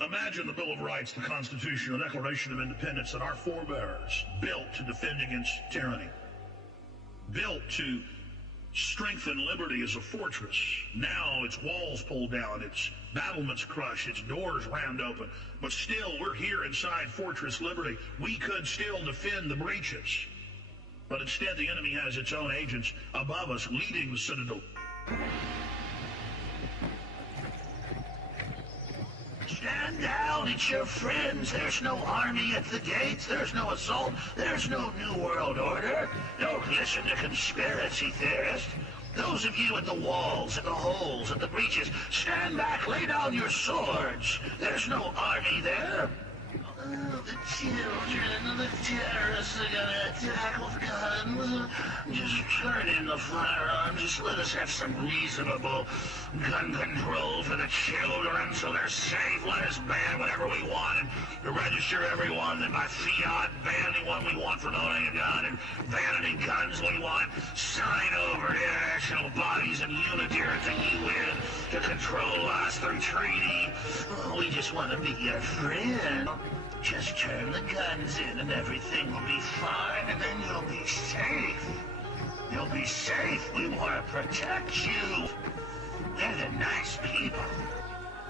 Imagine the Bill of Rights, the Constitution, the Declaration of Independence that our forebears built to defend against tyranny, built to strengthen liberty as a fortress. Now its walls pulled down, its battlements crushed, its doors rammed open. But still, we're here inside Fortress Liberty. We could still defend the breaches. But instead, the enemy has its own agents above us, leading the citadel. Stand down, it's your friends. There's no army at the gates. There's no assault. There's no New World Order. Don't listen to conspiracy theorists. Those of you at the walls, at the holes, at the breaches, stand back, lay down your swords. There's no army there. Oh, the children, the terrorists are gonna attack with guns. Just turn in the firearms. Just let us have some reasonable gun control for the children so they're safe. Let us ban whatever we want and register everyone, and by fiat ban anyone we want for owning a gun and ban any guns we want. Sign over to international bodies and unity at the UN to control us through treaty. Oh, we just want to be your friend. Just turn the guns in and everything will be fine, and then you'll be safe. You'll be safe. We want to protect you. They're the nice people.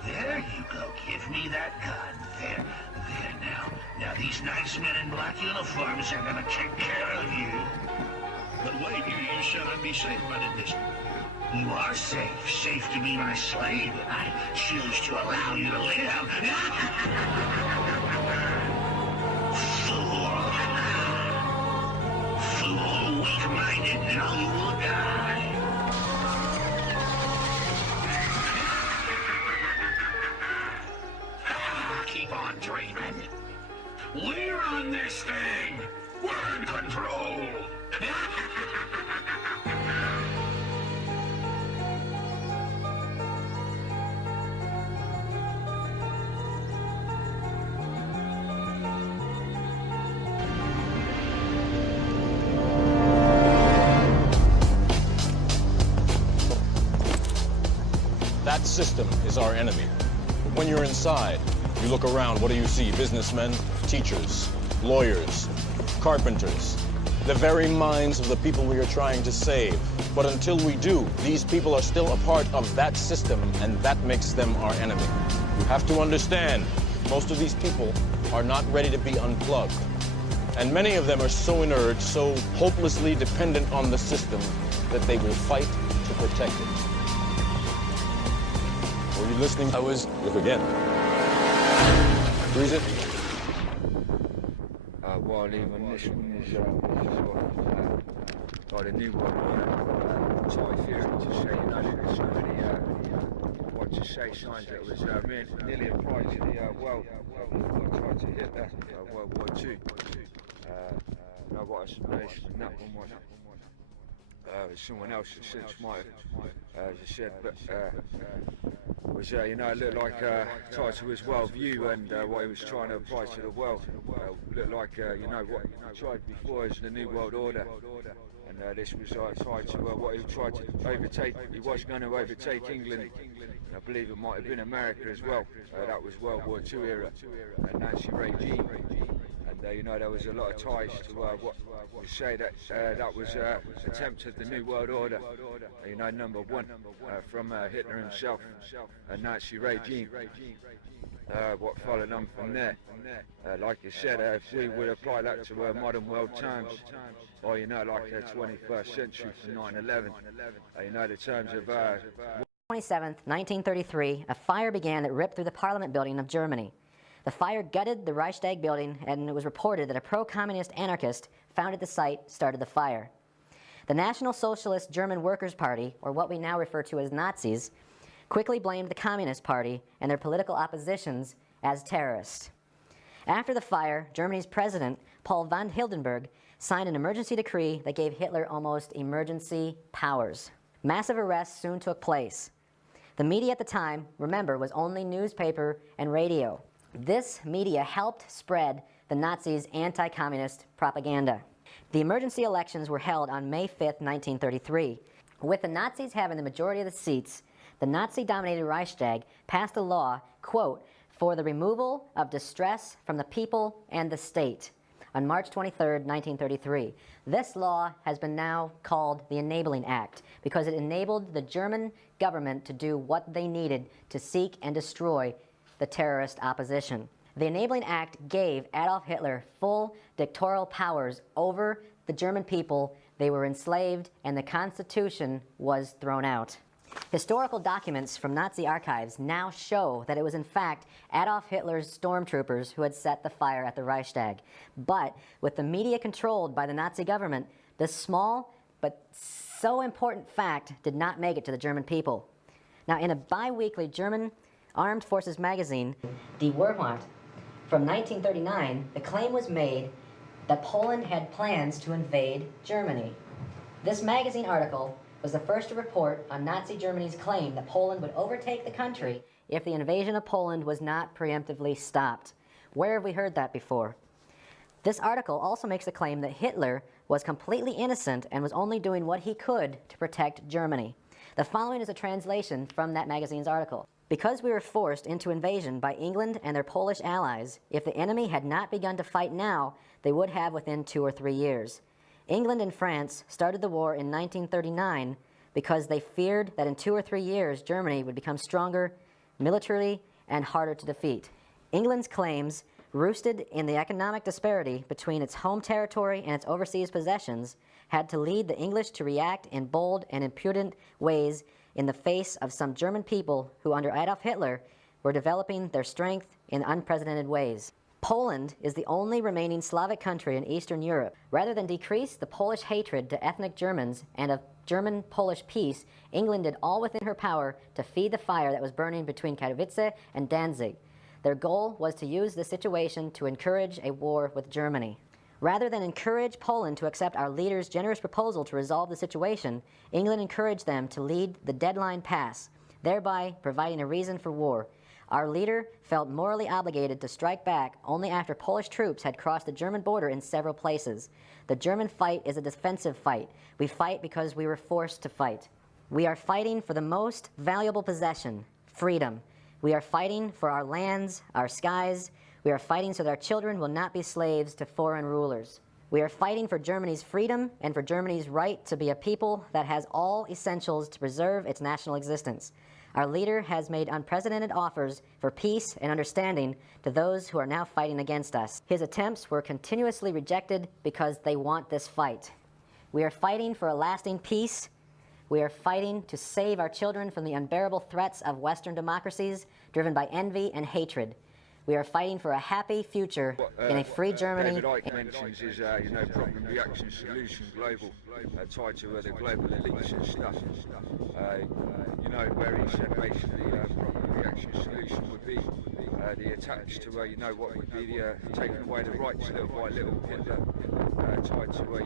There you go. Give me that gun. There now. Now these nice men in black uniforms are going to take care of you. But wait, you said I'd be safe if I did this. You are safe. Safe to be my slave, and I choose to allow you to live. Fool, weak-minded, now you will die. Keep on dreaming. We're on this thing. We're in control. That system is our enemy. But when you're inside, you look around, what do you see? Businessmen, teachers, lawyers, carpenters, the very minds of the people we are trying to save. But until we do, these people are still a part of that system, and that makes them our enemy. You have to understand, most of these people are not ready to be unplugged. And many of them are so inert, so hopelessly dependent on the system, that they will fight to protect it. Were you listening? I was. Look again. Freeze it. While even this one is like the New World Order type theory, to say, you know, there's so many, what to say, signs that it was nearly a prize to the world before it tried to hit World War II. You know what I suppose that one was. Someone else has since might have, as I said, but was, you know, it looked like tied to his worldview and what he was trying to apply to the world. Looked like, you know, what he tried before as the New World Order. And this was tied to what he tried to overtake. He was going to overtake England. I believe it might have been America as well. That was World War II era, and Nazi regime. And you know, there was a lot of ties to what you say that that was attempt at the New World Order. You know, number one from Hitler himself, a Nazi regime. What followed on from there, like you said, if we would apply that to modern world terms, or you know, like the 21st century from 9/11, you know, the terms of 27th, 1933, a fire began that ripped through the Parliament building of Germany. The fire gutted the Reichstag building, and it was reported that a pro-communist anarchist found at the site started the fire. The National Socialist German Workers' Party, or what we now refer to as Nazis, quickly blamed the Communist Party and their political oppositions as terrorists. After the fire, Germany's president, Paul von Hindenburg, signed an emergency decree that gave Hitler almost emergency powers. Massive arrests soon took place. The media at the time, remember, was only newspaper and radio. This media helped spread the Nazis' anti-communist propaganda. The emergency elections were held on May 5th, 1933. With the Nazis having the majority of the seats, the Nazi-dominated Reichstag passed a law, quote, for the removal of distress from the people and the state on March 23, 1933. This law has been now called the Enabling Act because it enabled the German government to do what they needed to seek and destroy the terrorist opposition. The Enabling Act gave Adolf Hitler full dictatorial powers over the German people. They were enslaved, and the Constitution was thrown out. Historical documents from Nazi archives now show that it was in fact Adolf Hitler's stormtroopers who had set the fire at the Reichstag. But with the media controlled by the Nazi government, this small but so important fact did not make it to the German people. Now, in a bi-weekly German Armed Forces magazine, Die Wehrmacht, from 1939, the claim was made that Poland had plans to invade Germany. This magazine article was the first to report on Nazi Germany's claim that Poland would overtake the country if the invasion of Poland was not preemptively stopped. Where have we heard that before? This article also makes the claim that Hitler was completely innocent and was only doing what he could to protect Germany. The following is a translation from that magazine's article. Because we were forced into invasion by England and their Polish allies, if the enemy had not begun to fight now, they would have within 2 or 3 years. England and France started the war in 1939 because they feared that in 2 or 3 years Germany would become stronger militarily and harder to defeat. England's claims, roosted in the economic disparity between its home territory and its overseas possessions, had to lead the English to react in bold and impudent ways in the face of some German people who, under Adolf Hitler, were developing their strength in unprecedented ways. Poland is the only remaining Slavic country in Eastern Europe. Rather than decrease the Polish hatred to ethnic Germans and of German-Polish peace, England did all within her power to feed the fire that was burning between Katowice and Danzig. Their goal was to use this situation to encourage a war with Germany. Rather than encourage Poland to accept our leader's generous proposal to resolve the situation, England encouraged them to lead the deadline pass, thereby providing a reason for war. Our leader felt morally obligated to strike back only after Polish troops had crossed the German border in several places. The German fight is a defensive fight. We fight because we were forced to fight. We are fighting for the most valuable possession, freedom. We are fighting for our lands, our skies. We are fighting so that our children will not be slaves to foreign rulers. We are fighting for Germany's freedom and for Germany's right to be a people that has all essentials to preserve its national existence. Our leader has made unprecedented offers for peace and understanding to those who are now fighting against us. His attempts were continuously rejected because they want this fight. We are fighting for a lasting peace. We are fighting to save our children from the unbearable threats of Western democracies driven by envy and hatred. We are fighting for a happy future in a free Germany. David Icke mentions is, problem, reaction, solution, global, tied to the global elites and stuff. Where he said basically problem, reaction, solution would be the attacks to, what would be the taking away the rights little by little, Hitler, tied to, what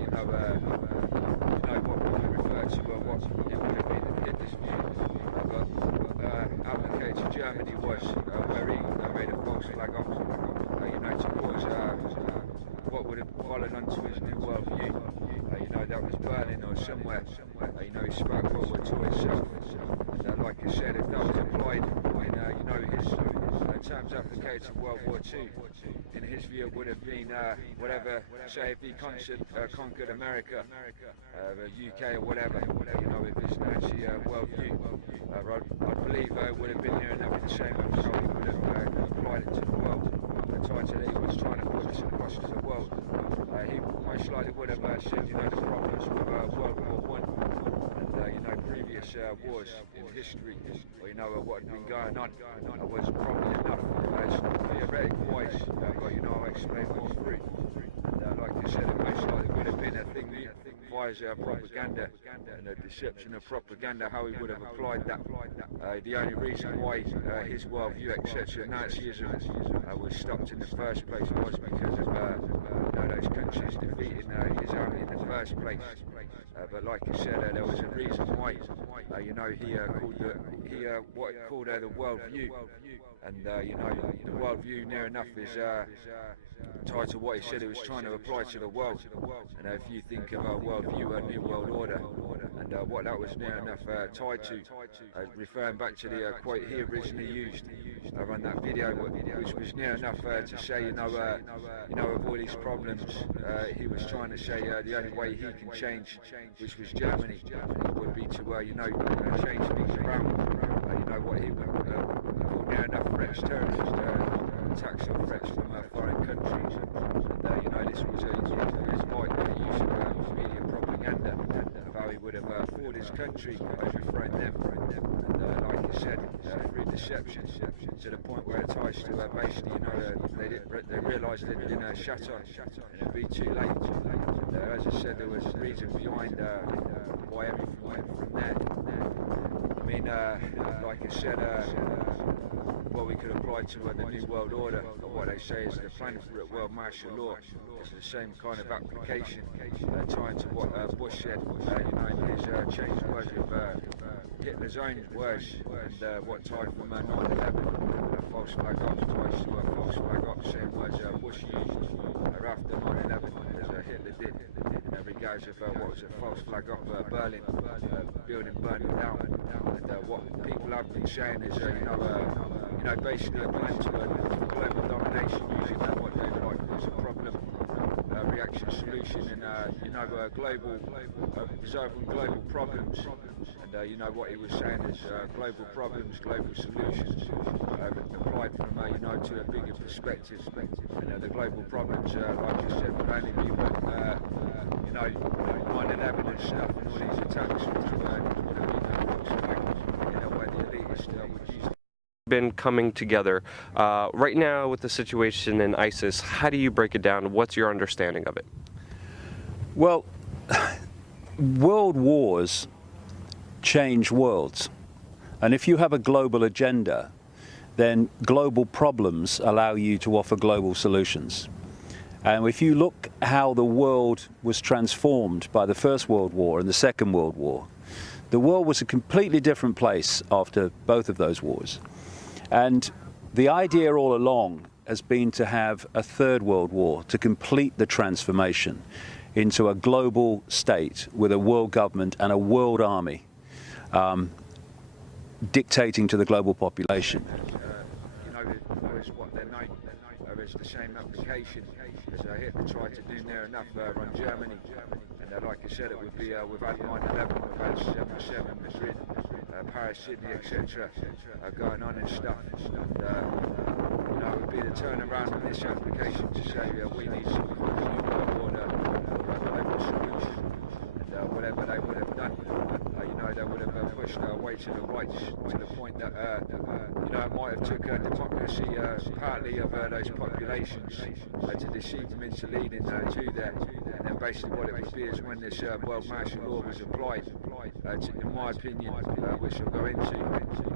we refer to what it would have been in Hitler's view. Applicated to Germany was where he made a false flag up, towards what would have fallen onto his new world view. That was Berlin or somewhere. He spoke World War II itself. And like I said, if that was applied in his terms applicated to World War II, in his view it would have been whatever, say if he conquered America, the UK or whatever, with his Nazi world view, I believe it would have been near enough the same as how he would have applied it to the world. The title that he was trying to put this across to the world. He most likely would have said, the problems with World War I and, previous wars in history, or what had been going on, was probably enough theoretic-wise, but, I'll explain more through. And, like I said, it most likely would have been a thing via propaganda and the deception of propaganda, how he would have applied that. The only reason why his worldview, etc., Nazism was stopped in the first place was because of those countries defeating his army in the first place. But like I said, there was a reason why, he called what he called the worldview. And you know, the worldview near enough is tied to what he said he was trying to apply to the world. And if you think of a worldview, a new world order, and what that was near enough tied to, referring back to the quote he originally used on that video, which was near enough to say, you know, of all these problems, he was trying to say the only way he can change, which was Germany, would be to, you know, change things around. You know what he would call near enough threats, terrorist attacks or threats from foreign countries. And you know, this was his use of media propaganda of how he would have fought his country, overthrown them, and like he said, through deception, to the point where it ties to basically, you know, they realised it didn't shatter, and it'd be too late. And, as I said, there was a reason behind why everything went from there. I mean, like I said, what we could apply to the New World Order, or what they say is the plan for it, world martial law. It's the same kind of application, tying to what Bush said, you know, in his changed words of Hitler's own words, and what tied from 9/11, false flag ops, ties to false flag ops, same words Bush used after 9/11, as Hitler did, in regards of what was a false flag op, Berlin, building burning down, and what people have been saying is, you know, basically a plan to global domination using what they would like as a problem, reaction solution, and you know, resolving global problems. And you know, what he was saying is global problems, global solutions, applied from you know, to a bigger perspective. And the global problems, like you said, would only be when you know, 9/11 and stuff, and all these attacks, which would have been false flags, you know, where the elitists would use. Been coming together right now with the situation in ISIS. How do you break it down? What's your understanding of it? Well, world wars change worlds, and if you have a global agenda, then global problems allow you to offer global solutions. And if you look how the world was transformed by the First World War and the Second World War, the world was a completely different place after both of those wars. And the idea all along has been to have a third world war to complete the transformation into a global state with a world government and a world army dictating to the global population. You know, is what they're known is the same application as Hitler tried to do near enough on Germany. And like I said, it would be we've had 9/11, we've had 7/7, Madrid, Paris, Sydney, etc. Going on and stuff. And, you know, it would be the turnaround on this application to say we need some kind of new world order or a global solution. And whatever they would have done, you know, they would have pushed their way to the right, to the point that, you know, it might have took democracy partly of those populations to deceive them into leading to that. And then basically what it would be is when this world martial law was applied, in my opinion, which we'll go into,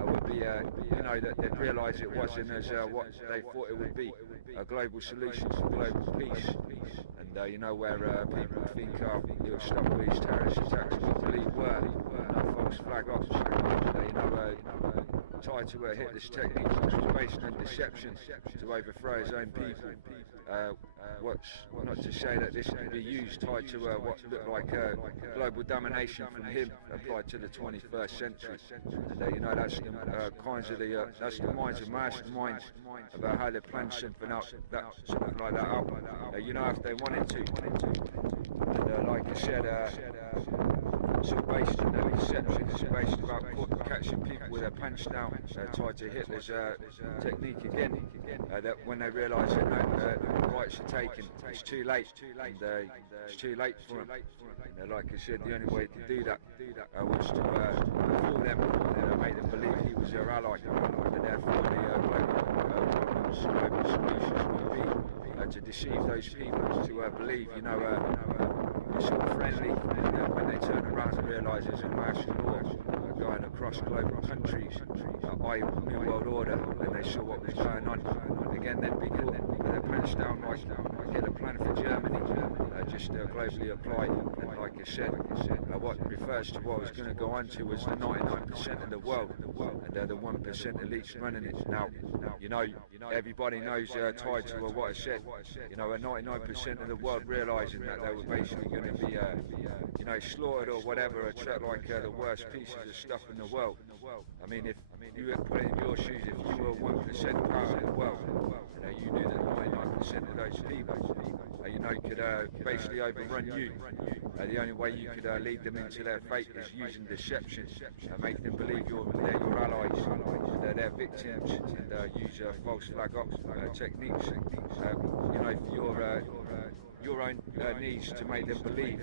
would be, you know, that they'd realise it wasn't as what they thought it would be, a global solution for global peace. And you know, where people think it'll stop all these terrorist attacks, we believe were false flag ops, you know, tied to Hitler's techniques, which was based on deception to overthrow his own people. What's not to say that this can be used tied to what looked like global domination from him applied to the 21st century. And you know, that's the kinds of that's the minds of masterminds about how they plan something out, something like that out. You know, if they wanted to. And like I said, it's all based on the deception. It's based about catching people with their pants down, tied to Hitler's technique again. That when they realise that no rights are taken, it's too late. And it's too late for them. Like I said, the only way to do that was to fool them and make them believe he was their ally, and therefore the global solutions would be to deceive those people to believe, you know, it's all friendly, and when they turn around and realise there's a martial law going across global countries, i.e. New World Order, and they saw what was going on, again they'd be caught with their pants it's down like Hitler plan for Germany, just globally applied. And like I said, what refers to what I was going to go on to was the 99% of the world, and the 1% elites running it. Now, you know, everybody knows tied to what I said. You know, 99% of the world realising that they were basically going to be, you know, slaughtered or whatever, like the worst pieces of stuff in the world. I mean, if you were put in your shoes, if you were 1% part of the world, you knew that 99% of those people, you know, could basically overrun you. The only way you could lead them into their fate is using deception, make them believe they're your allies, and they're victims, and use false flag ops techniques, you know, for your own needs to make them believe,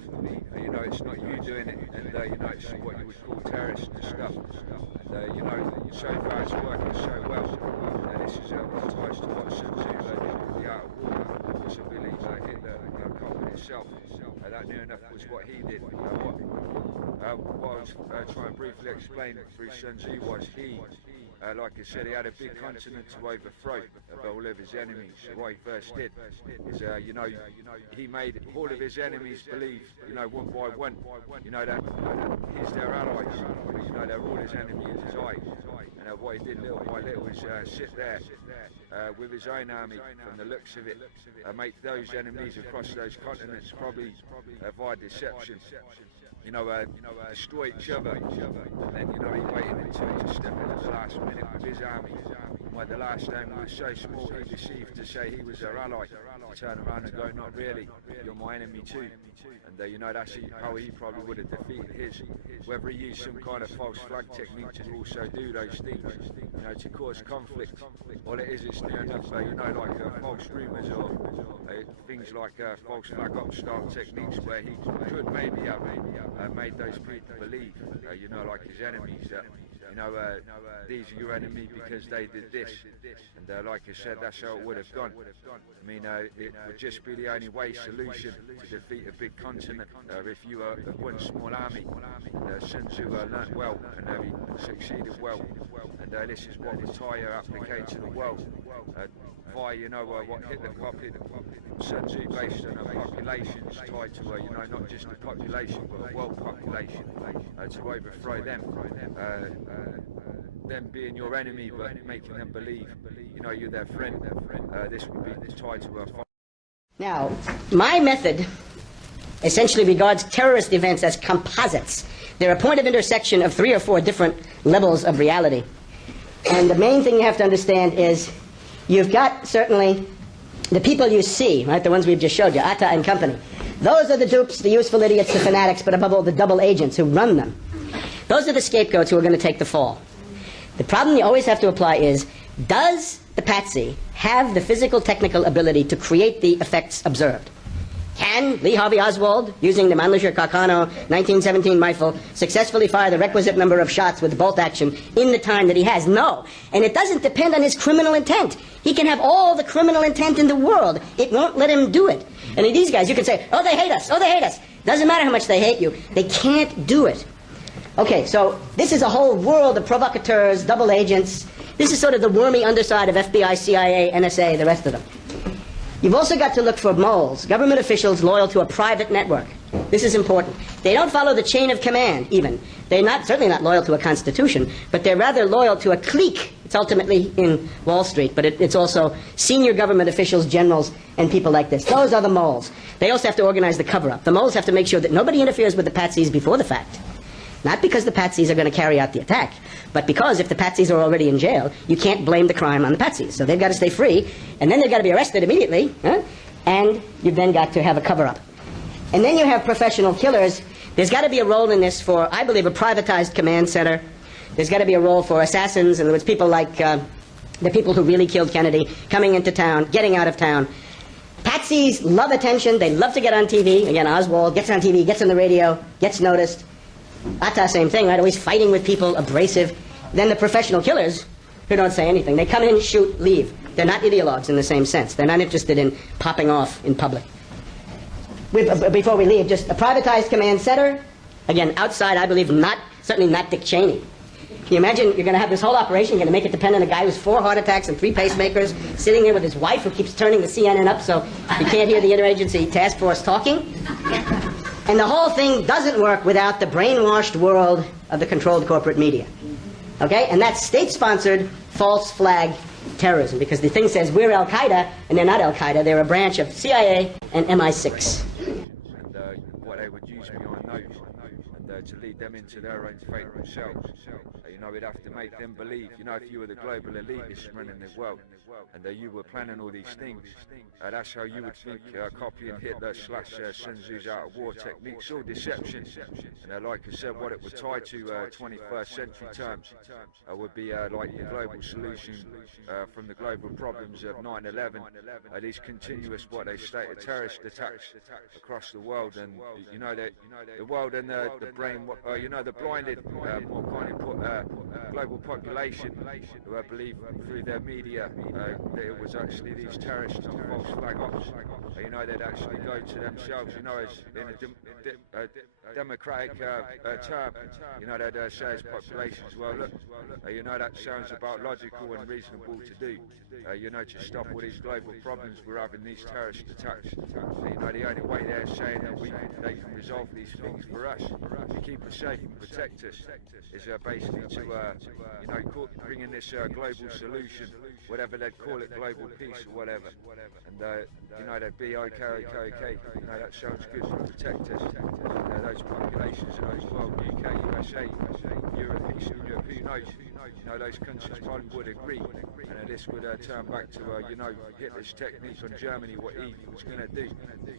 you know, it's not you doing it, and you know, it's what you would call terrorists and stuff. And you know, so far it's working so well. This is what ties to what Sun Tzu did, the art of war, which I believe Hitler copied himself. That near enough was what he did. What I was trying to briefly explain through Sun Tzu was like I said, he had a big continent to overthrow all of his enemies. So what he first did is, you know, he made all of his enemies believe, you know, one by one, you know, that he's their allies. You know, they're all his enemies in his eyes. And what he did little by little was sit there with his own army, from the looks of it, make those enemies across those continents probably via deception, you know, destroy each other, and then, you know, he waited until to step in at the last minute with his army. When the last army was so small, he deceived to say he was their ally, to turn around and go, not really, you're my enemy too. And you know, that's how he probably would have defeated his. Whether he used some kind of false flag technique to also do those things, you know, to cause conflict. All it is near enough, you know, like false rumours or things like false flag op style techniques, where he could maybe have made those people believe, you know, like his enemies, that, you know, these are your enemy because they did this. And like I said, that's how it would have gone. I mean, it would just be the only way solution to defeat a big continent if you were one small army. And Sun Tzu learned well, and he succeeded well. And this is what was applied to the world via, you know, what Hitler copied. Sun Tzu based on populations tied to, you know, not just the population, but a world population, to overthrow them. Them being your enemy, but making them believe, you know, you're their friend. This would be tied to a... Now, my method essentially regards terrorist events as composites. They're a point of intersection of 3 or 4 different levels of reality. And the main thing you have to understand is you've got certainly the people you see, right, the ones we've just showed you, Atta and company. Those are the dupes, the useful idiots, the fanatics, but above all the double agents who run them. Those are the scapegoats who are going to take the fall. The problem you always have to apply is, does the patsy have the physical technical ability to create the effects observed? Can Lee Harvey Oswald, using the Mannlicher Carcano 1917 rifle, successfully fire the requisite number of shots with bolt action in the time that he has? No. And it doesn't depend on his criminal intent. He can have all the criminal intent in the world. It won't let him do it. And these guys, you can say, oh, they hate us, oh, they hate us. Doesn't matter how much they hate you. They can't do it. Okay, so this is a whole world of provocateurs, double agents. This is sort of the wormy underside of FBI, CIA, NSA, the rest of them. You've also got to look for moles, government officials loyal to a private network. This is important. They don't follow the chain of command, even. They're certainly not loyal to a constitution, but they're rather loyal to a clique. It's ultimately in Wall Street, but it's also senior government officials, generals, and people like this. Those are the moles. They also have to organize the cover-up. The moles have to make sure that nobody interferes with the patsies before the fact. Not because the patsies are going to carry out the attack, but because if the patsies are already in jail, you can't blame the crime on the patsies. So they've got to stay free, and then they've got to be arrested immediately, and you've then got to have a cover-up. And then you have professional killers. There's got to be a role in this for, I believe, a privatized command center. There's got to be a role for assassins, in other words, people like the people who really killed Kennedy, coming into town, getting out of town. Patsies love attention. They love to get on TV. Again, Oswald gets on TV, gets on the radio, gets noticed. Atta, same thing, right? Always fighting with people, abrasive. Then the professional killers, who don't say anything. They come in, shoot, leave. They're not ideologues in the same sense. They're not interested in popping off in public. Before we leave, just a privatized command center. Again, outside, I believe, certainly not Dick Cheney. Can you imagine you're going to have this whole operation, you're going to make it depend on a guy who's 4 heart attacks and 3 pacemakers, sitting there with his wife who keeps turning the CNN up so you can't hear the interagency task force talking? And the whole thing doesn't work without the brainwashed world of the controlled corporate media. Okay? And that's state-sponsored false flag terrorism, because the thing says we're Al-Qaeda, and they're not Al-Qaeda. They're a branch of CIA and MI6. And what they would use me on those, and to lead them into their own fate themselves. You know, we'd have to make them believe, you know, if you were the global elitists running the world, and you were planning all these things, that's how you would think copying Hitler / Sun Tzu's Art of War techniques, all deception. And like I said, what it would tie to 21st century terms would be like the global solution from the global problems of 9/11, these continuous, what they stated, terrorist attacks across the world, and you know that the world and the brain, you know, the blinded, more kindly put, global population who believe through their media that it was actually these terrorists and false flag ops. You know, they'd actually go to themselves, you know, as in a democratic term, you know, they'd say as populations, well, look, you know, that sounds about logical and reasonable to do, you know, to stop all these global problems we're having, these terrorist attacks. You know, the only way they're saying that they can resolve these things for us, to keep us safe and protect us, is basically to, you know, bring in this global solution, whatever they'd call it, global peace or whatever. And, you know, they'd be okay, you know, that sounds good to protect us. And, those populations in those 12, UK, USA, Europe, Eastern Europe, who knows? You know, those countries probably would agree. And this would turn back to, you know, Hitler's technique on Germany, what he was going to do.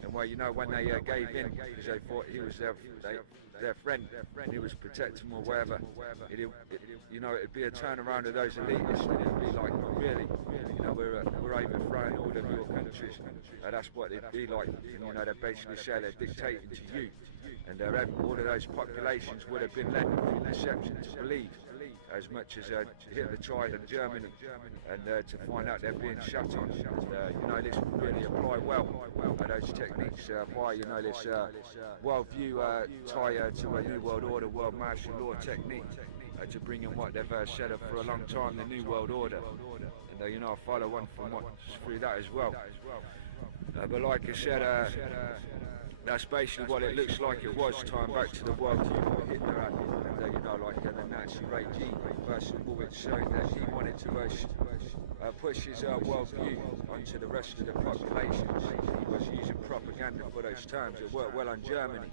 And, well, you know, when they gave in, because they thought he was their friend, he was protecting them or whatever, you know, it'd be a turnaround of those elitists, and it'd be like, really, you know, we're overthrowing all of your countries. That's what it'd be like. And, you know, they basically say they're dictating to you. And all of those populations would have been led through deception to believe, as much as Hitler tried in Germany, and to find out they're being shut on. And, you know, this would really apply well, those techniques by, you know, this worldview tie to a New World Order, World Martial Law technique, to bring in what they've set up for a long time, the New World Order. And, you know, I follow on from what's through that as well. But like I said, that's basically what it looks like it was, tying back to the worldview what Hitler had, and you know, like the Nazi regime. First of all, it showed that he wanted to push his worldview onto the rest of the population. He was using propaganda for those terms. It worked well on Germany,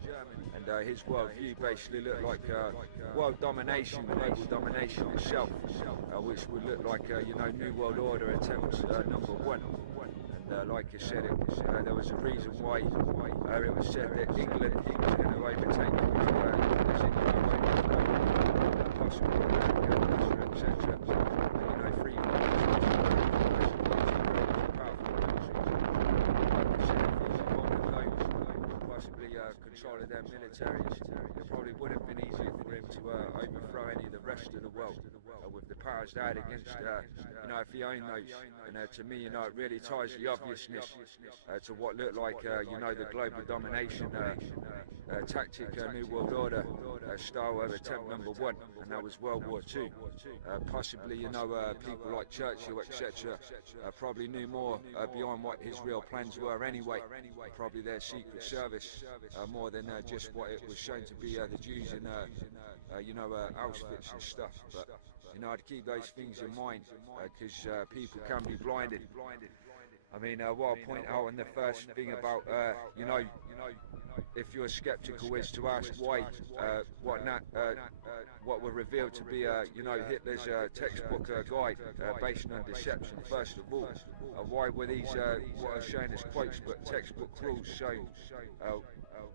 and his worldview basically looked like world domination, global domination itself, which would look like, you know, New World Order attempt #1. Like I said, there was a reason why it was said that England was going to overtake possibly etc. You know, free possibly controlling their militaries. It probably would have been easier for him to overthrow any of the rest of the world with the powers they had against, you know, if he owned those. And to me, you know, it really ties the obviousness to what looked like, you know, the global domination tactic, New World Order style of attempt #1, and that was World War II. Possibly, you know, people like Churchill, etc., probably knew more beyond what his real plans were anyway. Probably their secret service more than just what it was shown to be the Jews in, you know, Auschwitz and stuff. But you know, I'd keep those things in mind, because people can be blinded. I mean, what I'll point out in the first thing about, you know, if you're skeptical, is to ask why what were revealed to be, you know, Hitler's textbook guide based on deception. First of all, why were these what are shown as quotes but textbook rules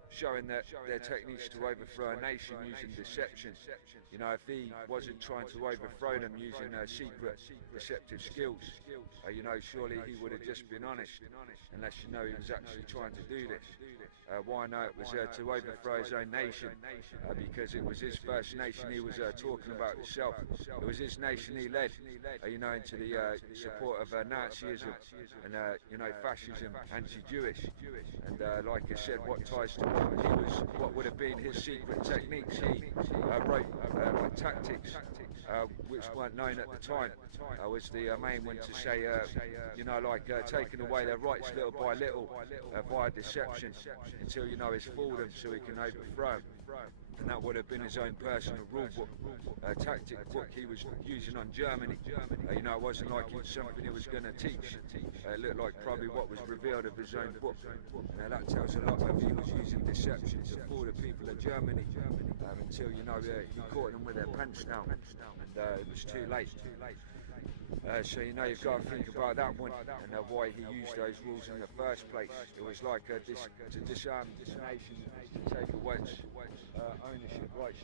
showing that their techniques to overthrow a nation using deception? You know, if he wasn't trying to overthrow them using secret deceptive skills, you know, surely he would have just been honest, unless you know he was actually trying to do this. Why not? It was to overthrow his own nation, because it was his first nation he was talking about himself. It was his nation he led, you know, into the support of Nazism and, you know, fascism, anti-Jewish. And like I said, what ties to what would have been his secret techniques, he wrote like tactics which weren't known at the time, was the main one to say, you know, like taking away their rights little by little via deception until, you know, he's fooled them so he can overthrow them. And that would have been his own personal rule book, tactic book he was using on Germany. You know, it wasn't like it was something he was going to teach. It looked like probably what was revealed of his own book. Now that tells a lot of he was using deception to fool the people of Germany until, you know, he caught them with their pants down, and it was too late. So, you know, you've got to think about that one and why he used those rules in the first place. It was like to disarm the nation, to take away ownership rights.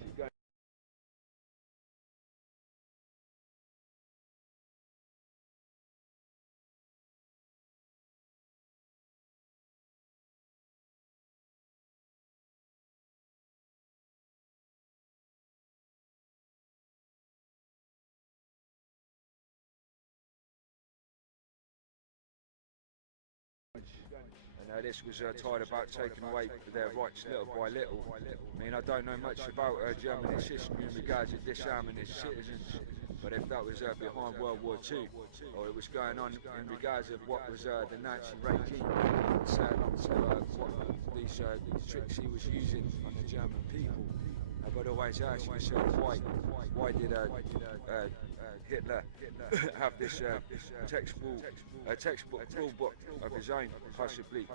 And this was tied about taking away their rights little by little. I mean, I don't know much about Germany's history in regards to disarming its citizens, but if that was behind World War II, or it was going on in regards of what was the Nazi regime, what these tricks he was using on the German people, I've got to always ask myself why did Hitler have this textbook rule book of his own, possibly,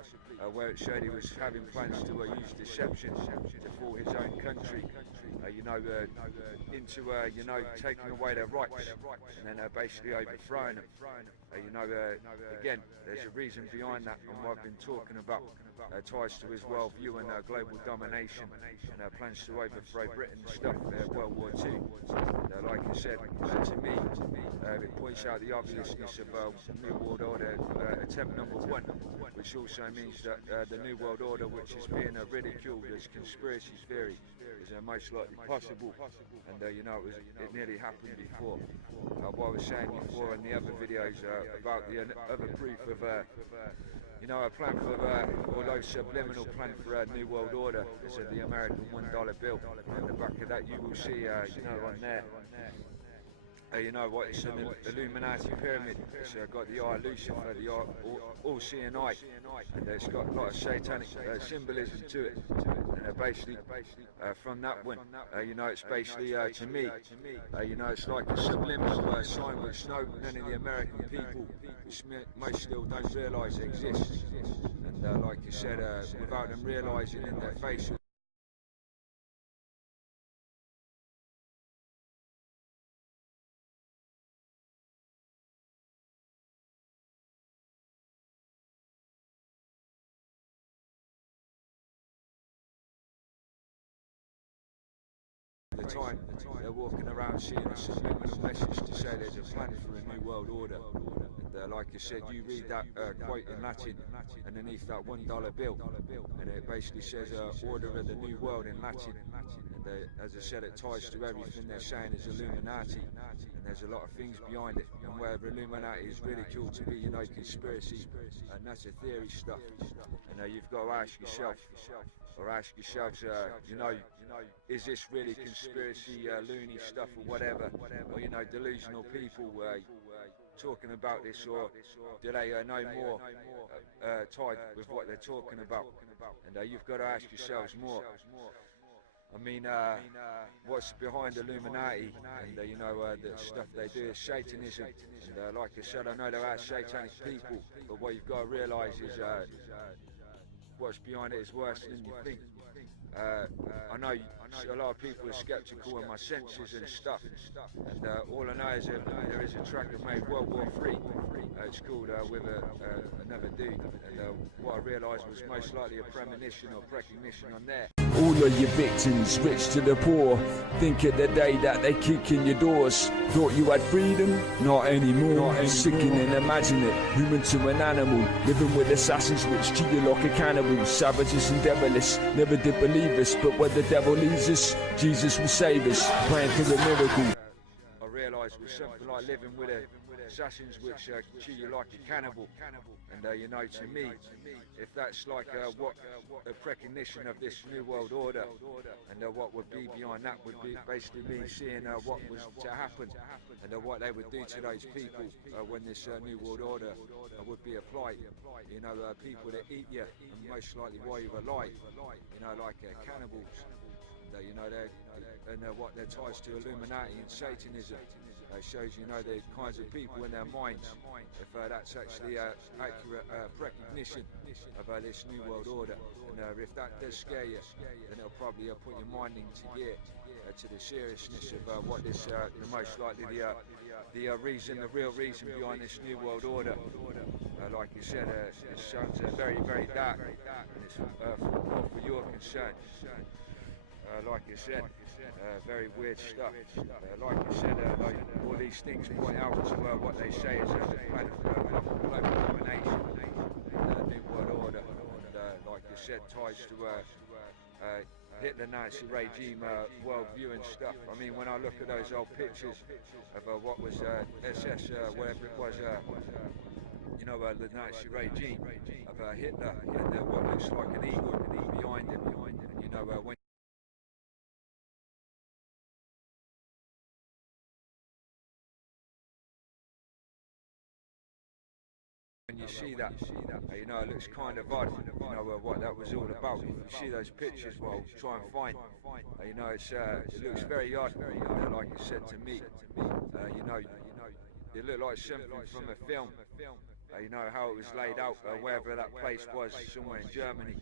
where it showed he was having plans to use deception to fool his own country, you know, into you know, taking away their rights and then basically overthrowing them. You know, again, there's a reason behind that, and what I've been talking about ties to his worldview and global domination and plans to overthrow Britain and stuff, World War II. Like I said, to me, it points out the obviousness of New World Order attempt number 1, which also means that the New World Order, which is being ridiculed as conspiracy theory, is most likely possible, and you know, it nearly happened before. What I was saying before in the other videos about the other proof of you know, a plan for, although subliminal plan for a New World Order is the American $1 bill. On the back of that you will see, you know, on there, you know what, it's an Illuminati pyramid. It's got the eye of Lucifer, the eye, all-seeing eye, and it's got a lot of satanic symbolism to it. And basically, from that one, you know, it's basically, to me, you know, it's like a subliminal sign which none of the American people, which most still don't realise exists. And like you said, without them realising in their face the time, they're walking around seeing a subliminal message to say there's a plan for a new world order. And like I said, you read that quote in Latin underneath that $1 bill, and it basically says order of the new world in Latin. And as I said, it ties to everything they're saying is Illuminati, and there's a lot of things behind it. And where Illuminati is ridiculed to be, you know, conspiracy, and that's a theory stuff. And you've got to ask yourself, or ask yourselves, you know, is this really conspiracy, loony stuff or whatever, or, you know, delusional people talking about this, or do they know more tied with what they're talking about? And you've got to ask yourselves more. I mean, what's behind Illuminati and, you know, the stuff they do is Satanism. And like I said, I know there are satanic people, but what you've got to realise is what's behind it is worse than you think. I know a lot of people are sceptical of my senses and stuff, and all I know is there is a track I made, World War III. It's called With Another Dude, and what I realised was most likely a premonition or precognition on there. All of your victims, rich to the poor, think of the day that they kick in your doors. Thought you had freedom? Not anymore. Sickening, imagine it, human to an animal, living with assassins which treat you like a cannibal. Savages and devilish, never did believe us, but where the devil leads us, Jesus will save us. Praying for the miracle. I realised it was something like living with assassins which chew you like a cannibal. And you know, to me, if that's like what a precognition of this new world order, and what would be behind that would be basically me seeing what was to happen, and what they would do to those people when this new world order would be applied. You know, people that eat you, and most likely while you're alive, you know, like cannibals. You know, what their ties to Illuminati and Satanism shows, you know, the kinds of people in their minds, if that's actually accurate precognition of this new world order. And if that does scare you, then it'll probably put your mind into gear to the seriousness of what this, the most likely the real reason behind this new world order. Like you said, it sounds very, very dark, and it's more for your concern. Like you said, very weird stuff. Like you said, like all these things point out to what they say is a kind of global domination, new world order, and like you said, ties to Hitler Nazi regime worldview and stuff. I mean, when I look at those old pictures of what was SS, whatever it was, you know, the Nazi regime of Hitler, and what looks like an eagle behind him, and you know, when you see that, you know, it looks kind of odd, you know, what that was all about. If you see those pictures, well, try and find, you know, it looks very odd, like you said to me, you know, it looked like something from a film. You know how it was laid out, wherever that place was, somewhere in Germany,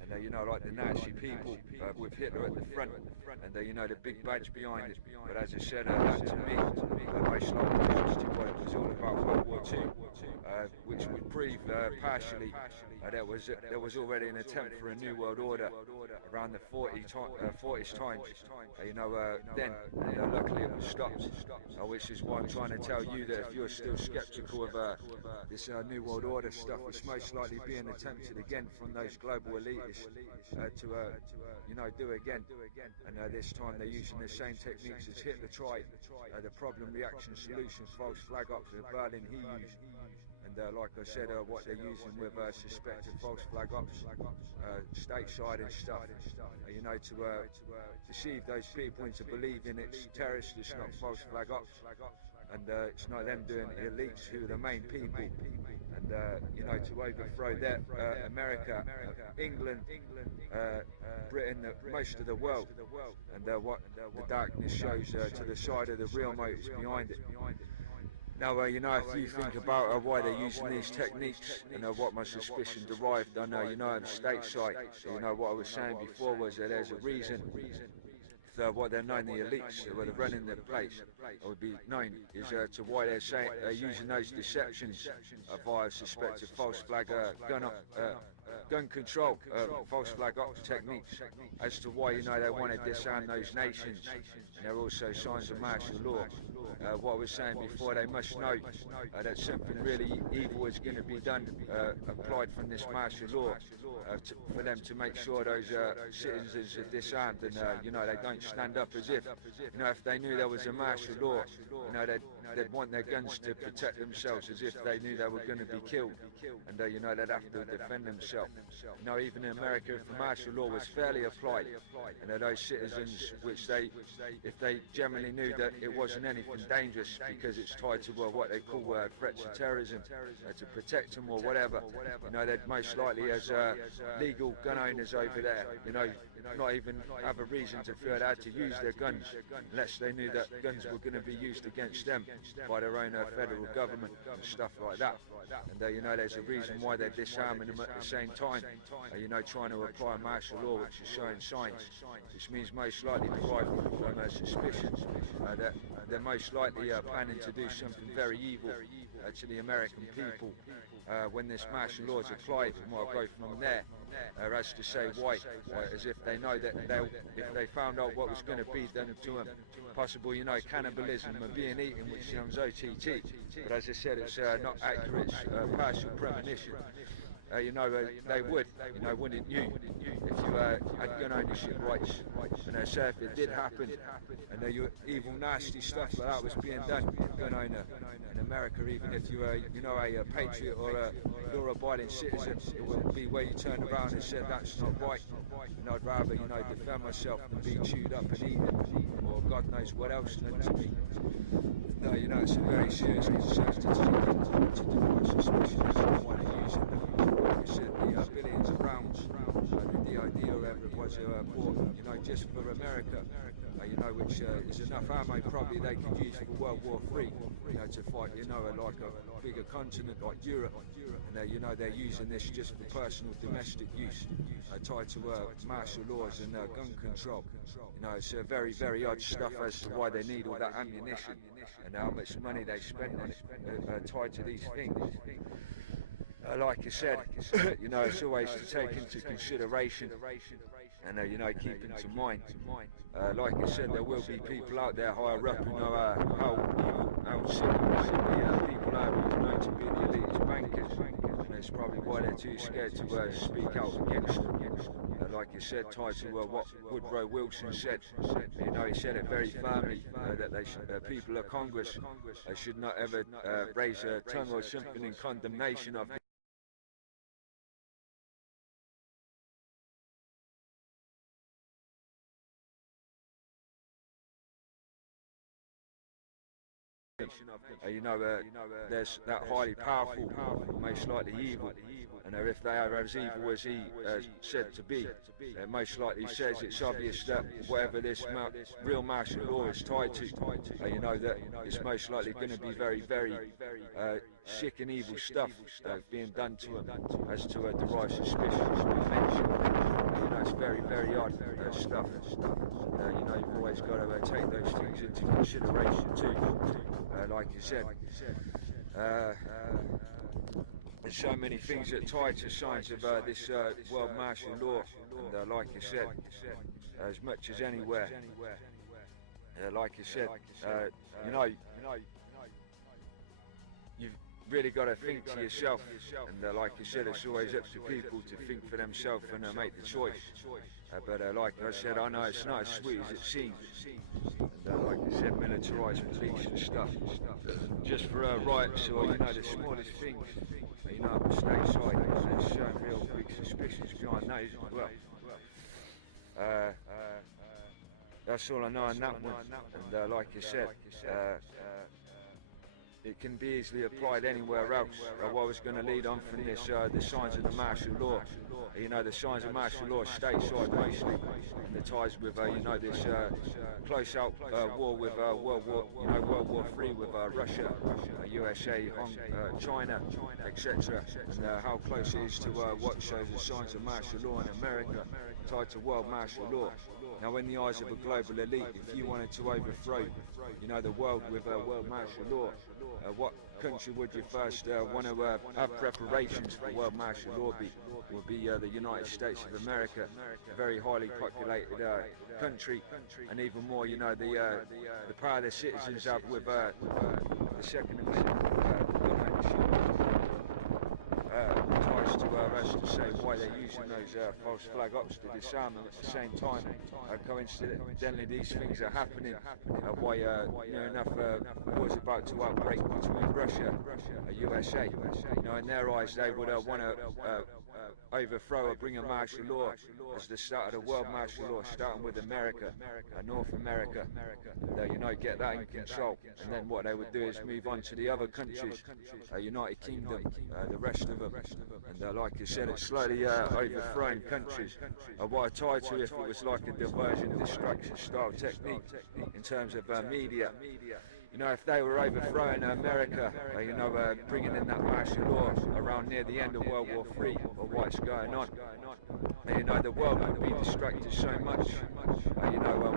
and you know, like the Nazi people with Hitler at the front, and you know, the big badge behind it. But as I said, that to me, most likely was to what it was all about, World War II, which would prove partially there was already an attempt for a new world order around the 40s times. You know, then luckily it was stopped, which is why I'm trying to tell you that if you're still sceptical of this new world order stuff, it's most likely being attempted again from those global elitists to you know, do again, and this time they're using the same techniques as Hitler tried, the problem reaction solution false flag ops that Berlin he used. And like I said, what they're using with suspected false flag ops stateside and stuff, you know, to deceive those people into believing it's terrorists, it's not false flag ops, and it's not them doing it, elites who are the main people, and you know, to overthrow their America, England, Britain, most of the world, and what the darkness shows to the side of the real motives behind it. Now, you know, if you think about why they're using these techniques, and what my suspicion derived on, you know, stateside, you know, what I was saying before was that there's a reason. What they're known, the elites, where they're running their place, would be known is to why they're saying they're using those deceptions via suspected false flag gun control, false flag ops techniques, as to why, you know, they want to disarm those nations. And there are also signs of martial law. What I was saying before, they must know that something really evil is going to be done, applied from this martial law, for them to make sure those citizens are disarmed, and you know, they don't stand up as if, you know, if they knew there was a martial law, you know, they'd want their guns to protect themselves as if they knew they were going to be killed, and you know, they'd have to defend themselves. You know, even in America, if the martial law was fairly applied, and those citizens, which if they generally knew that it wasn't anything dangerous because it's tied to what they call threats of terrorism, to protect them or whatever, you know, they'd most likely, as legal gun owners over there, you know, not even have a reason to feel they had to use their guns unless they knew that guns were going to be used against them by their own federal government and stuff like that. And you know, there's a reason why they're disarming them at the same time, you know, trying to apply martial law, which is showing signs, which means most likely derived from a suspicion that they're most likely planning to do something very evil to the American people when this martial law is applied. And what I'll go from there as to say why, as if they know that if they found out what was going to be done to them, possible, you know, cannibalism and being eaten, which sounds OTT, but as I said, it's not accurate, it's partial premonition. they would, wouldn't you? If you had gun ownership rights. And so if it did happen, and evil, nasty stuff like that was being done, gun owner in America, even if you were, a patriot or a law-abiding citizen, it would be where you turned around and said that's not right. And I'd rather, defend myself than be chewed up and eaten, or God knows what else done to me. No, it's a very serious concern to divide suspicions of someone using them. Like I said, the billions of rounds, the idea of it was bought, just for America, which is enough ammo probably they could use for World War III, to fight, like a bigger continent like Europe. And they're using this just for personal domestic use, tied to martial laws and gun control. It's very, very odd stuff as to why they need all that ammunition and how much money they spend on it, tied to these things. Like you said, it's always to take into consideration and, keep into mind. Like I said, there will be people out there higher up who know how serious the people are who are known to be the elitist bankers. And that's probably why they're too scared to speak out against them. Like you said, tied to what Woodrow Wilson said. He said it very firmly that people of Congress should not ever raise a tongue or something in condemnation of there's that highly powerful, most likely evil, and if they are as evil as he said to be, most likely says it's obvious that whatever this real martial law is tied to, that it's most likely going to be very, very sick and evil stuff being done to them, as to derive suspicion, as we mentioned. It's very, very odd stuff. You've always got to take those things into consideration too. Like you said, there's so many things that tie to signs of this world martial law, and like you said, as much as anywhere, like you said, you've really got to think to yourself, and like you said, it's always up to people to think for themselves and make the choice. But like I said, I know it's not as sweet as it seems. And like you said, militarised police and stuff. Just for riots or, the smallest things, up the stateside, there's showing real big suspicions behind those as well. That's all I know on that one. And like you said, it can be easily applied anywhere else. What I was going to lead on from this, the signs of the martial law. The signs of martial law stateside mostly, and the ties with, this close-out war with World War III with Russia, USA, China, etc. And how close it is to what shows the signs of martial law in America, tied to world martial law. Now, in the eyes of a global elite, if you wanted to overthrow, the world with world martial law, what country would you first want to have preparations for world martial law be? Would be the United States of America, a very highly populated country, and even more, the power the citizens have with the Second Amendment ties to us to say why they're using those false flag ops to disarm them at the same time. Coincidentally, these things are happening. Why near enough wars about to outbreak between Russia and USA. In their eyes, they would want to overthrow or bring a martial law as the start of the world martial law, starting with America, North America. Get that in control, and then what they would do is move on to the other countries, United Kingdom, the rest of them, and like you said, it's slowly overthrowing countries. What I tied to, if it was like a diversion, distraction style technique in terms of media. If they were overthrowing America, bringing in that martial law around near the end of World War III, or what's going on, the world would be distracted so much.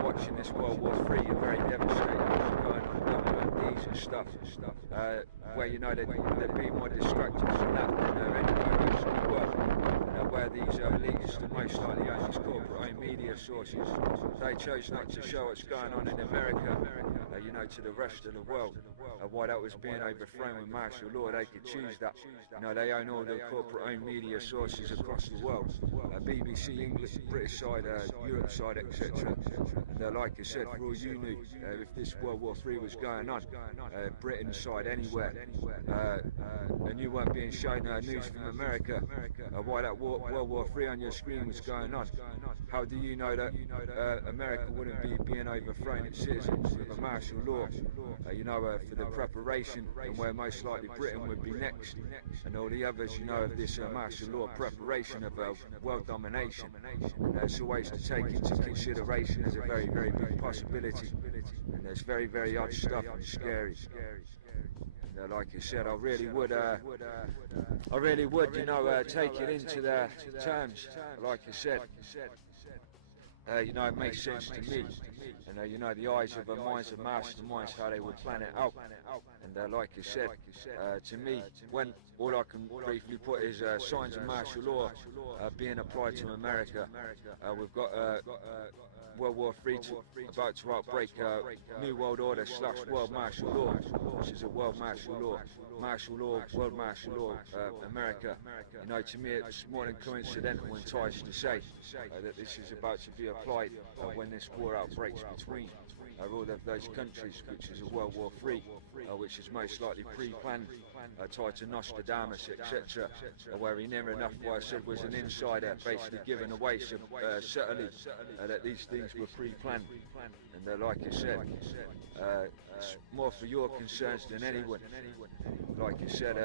Watching this World War III, you're very devastated what's going on, WMDs and stuff, where they'd be more distracted from that than anywhere else in the world. Where these elites, the most likely own these corporate-owned media sources, they chose not to show what's going on in America, to the rest of the world. why that was being overthrown with martial law. They could choose that. You know, they own all the corporate-owned media sources across the world, BBC, English, British side, Europe side, etc. And like I said, for all you knew, if this World War III was going on, Britain side, anywhere, and you weren't being shown news from America, why that World War III on your screen was going on, how do you know that America wouldn't be being overthrown its citizens with a martial law, you know, for the preparation, and where most likely Britain would be next, and all the others, you know, of this martial law preparation of world domination. And that's always to take into consideration as a very, very big possibility, and there's very, very odd stuff and scary. And, like you said, I really would, you know, take it into the terms, like you said. You know, it makes sense to me, and you know, the eyes of the minds of masterminds, how they would plan it out. And like you said, to me, when all I can briefly put is signs of martial law being applied to America. We've got World War III about to outbreak, New World Order / World Martial Law, which is a World Martial Law, World Martial Law, America. You know, to me, it's more than coincidental and ties to say that this is about to be applied when this war outbreaks between all of those countries, which is a World War III, which is most likely pre-planned, tied to Nostradamus, etc., where he near enough, what I said, was an insider, basically giving away subtly that these things were pre-planned. And like I said, it's more for your concerns than anyone. Like you said,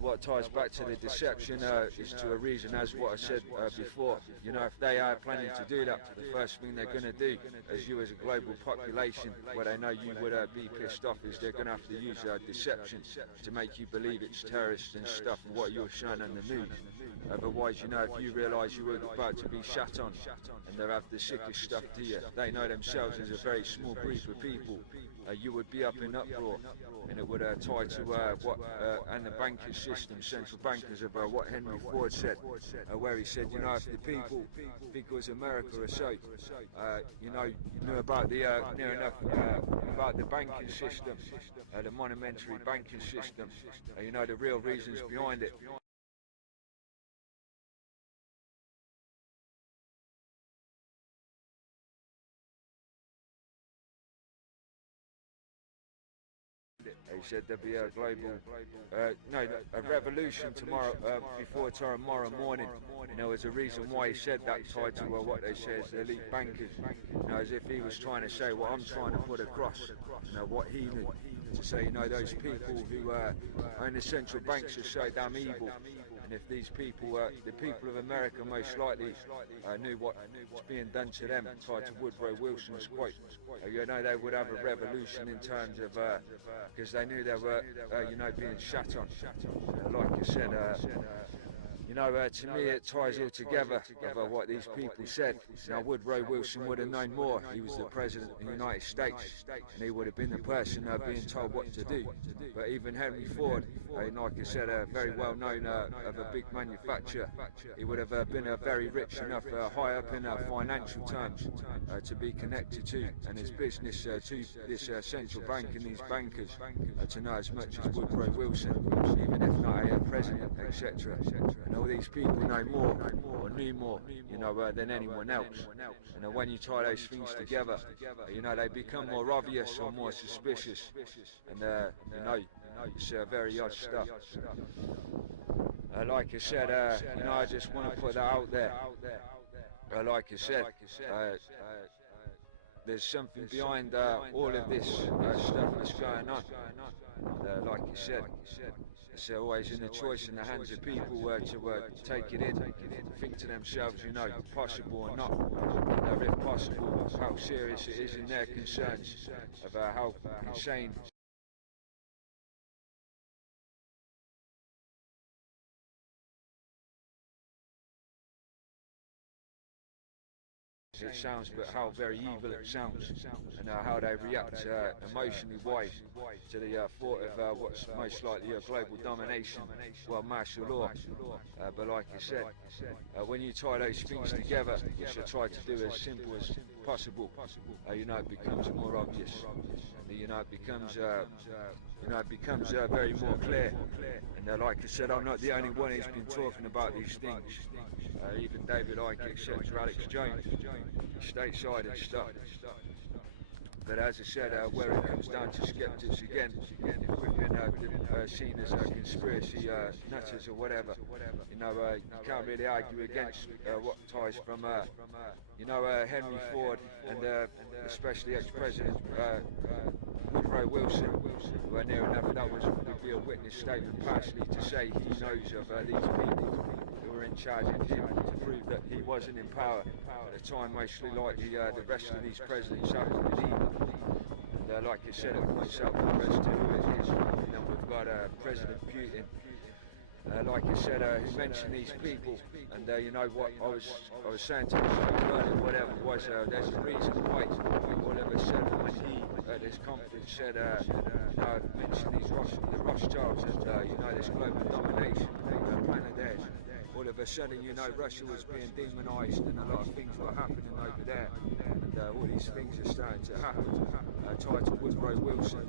what ties back to the deception is to a reason, as what I said before. You know, if they are planning to do that, the first thing they're going to do, as you as a global population, where they know you would be pissed off, is they're going to have to use deception to make you believe it's terrorists and stuff and what you're showing on the news. Otherwise, you know, if you realise you were about to be shat on and they have the sickest stuff to you, they know themselves as a very small group of people, you would be up in uproar, and it would tie to what and the banking system, central bankers, of what Henry Ford said, where he said, you know, if the people think it was America or so, you know, knew about the near enough about the banking system, the monumentary banking system, you know, the real reasons behind it. He said there'd be a global, a revolution tomorrow, before tomorrow morning. You know, as a reason why he said that, tied to what they say is the elite bankers. You know, as if he was trying to say what I'm trying to put across. You know, what he knew. To say, you know, those people who own the central banks are so damn evil. And if these people, the people of America most likely knew what's being done to them, tied to Woodrow Wilson's quote, you know, they would have a revolution in terms of, because they knew they were, you know, being shat on. Like you said, you know, to me it ties all together of what these people said. Now, Woodrow Wilson would have known more. He was the President of the United States, and he would have been the person being told what to do. But even Henry Ford, like I said, very well known of a big manufacturer, he would have been very rich enough, high up in financial terms, to be connected to, and his business to this central bank and these bankers, to know as much as Woodrow Wilson, even if not a president, etc. All these people know more, or knew more, you know, than anyone else. And when you tie those things together, you know, they become more obvious or more suspicious. And, you know, it's very odd stuff. Like I said, you know, I just want to put that out there. Like I said, there's something behind all of this stuff that's going on. Like you said, it's always in the choice in the hands of people to take it in, think to themselves, you know, possible or not, or if possible, how serious it is in their concerns, about how insane it sounds, but how very evil it sounds, and how they react emotionally wise to the thought of what's most likely a global domination, well, martial law. But like I said, when you tie those things together, which I try to do as simple as possible, it becomes more obvious. It becomes very more clear. And like I said, I'm not the only one who's been talking about these things. Even David Icke, etc., Alex Jones, stateside and stuff. But as I said, where it comes down to skeptics again, if we've been seen as conspiracy nutters or whatever, you can't really argue against what ties from, Henry Ford and especially ex-President Woodrow Wilson, who are near enough that would be a witness statement partially to say he knows of these people who were in charge of him to prove that he wasn't in power at the time, mostly like the rest of these presidents have been. And like I said, it points out the rest of who it is. And then we've got President Putin. Like I said, who mentioned these people, and what I was saying to myself earlier, whatever was, there's a reason why all of a sudden when he at this conference said, mentioned these the Rothschilds and this global domination planet theirs. All of a sudden, Russia was being demonised and a lot of things were happening over there. And all these things are starting to happen. Tied to Woodrow Wilson,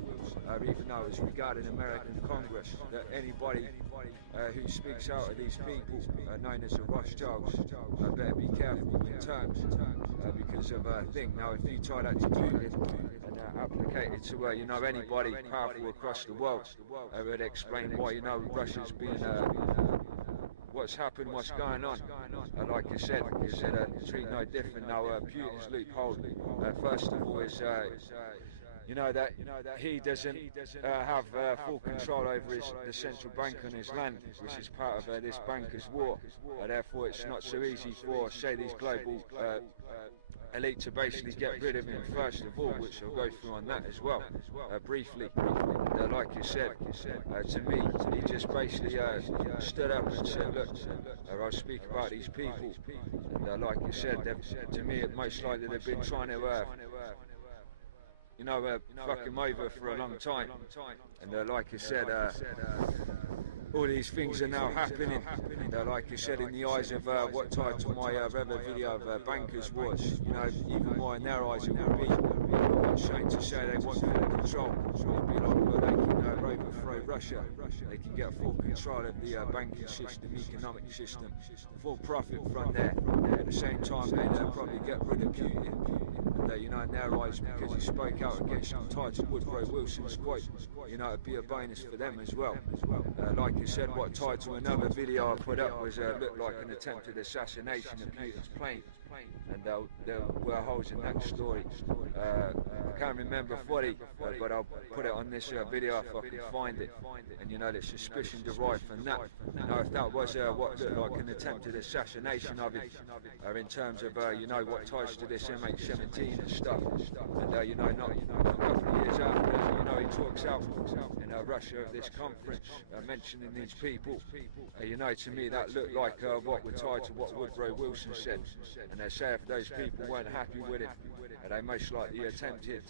even though it's regarding American Congress, that anybody who speaks out of these people, known as the Rothschilds, better be careful with terms because of a thing. Now, if you tie that to Putin and applicate it to anybody powerful across the world, it would explain why Russia's being what's happened, what's going on. Like I said, treat no different. Now, Putin's loophole, first of all, is that he doesn't have full control over the central bank on his land, which is part of this bankers' war. Therefore, it's not so easy for, say, these global elite to basically get rid of him first of all, which I'll go through on that as well, briefly. And, like you said, to me, he just basically stood up and said, look, I'll speak about these people. And like you said, to me, it most likely they've been trying to fuck him over for a long time. And like I said, all these things are now happening. And like you said, in the eyes of what tied to my other video of bankers was, even more in their eyes it would be. I'm ashamed to say they want full control. It would be like where they can overthrow Russia. They can get full control of the banking system, economic system, full profit from there. At the same time, they'll probably get rid of Putin. And in their eyes, because he spoke out against tied to Woodrow Wilson's quote, it'd be a bonus for them as well. Like you said, what tied to another video I put up was looked like an attempted assassination of Putin's plane. And there were holes in that story. I can't remember fully, but I'll put it on this video if I can find it. And the suspicion derived from that. Now, if that was what looked like an attempted assassination of it, in terms of what ties to this MH17 and stuff, and not a couple of years after, he talks out in Russia of this conference, mentioning these people. To me that looked like what were tied to what Woodrow Wilson said. And they say if those people weren't happy with it, they most likely attempted.